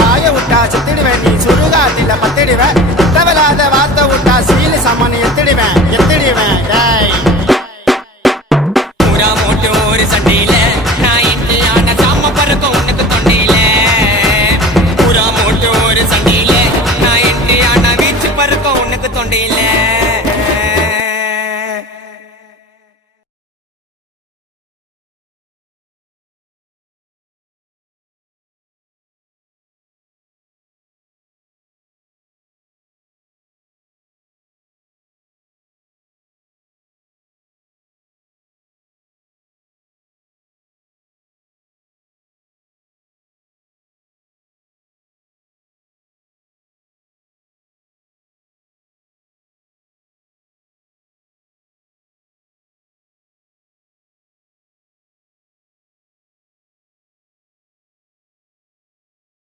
வாய விட்டா செத்துடுவேன் நீ சுடுகாட்டில பத்திடுவேன் தேவையில்லாத வார்த்தை விட்டா சீனு சமன் எத்திடுவேன் டேய்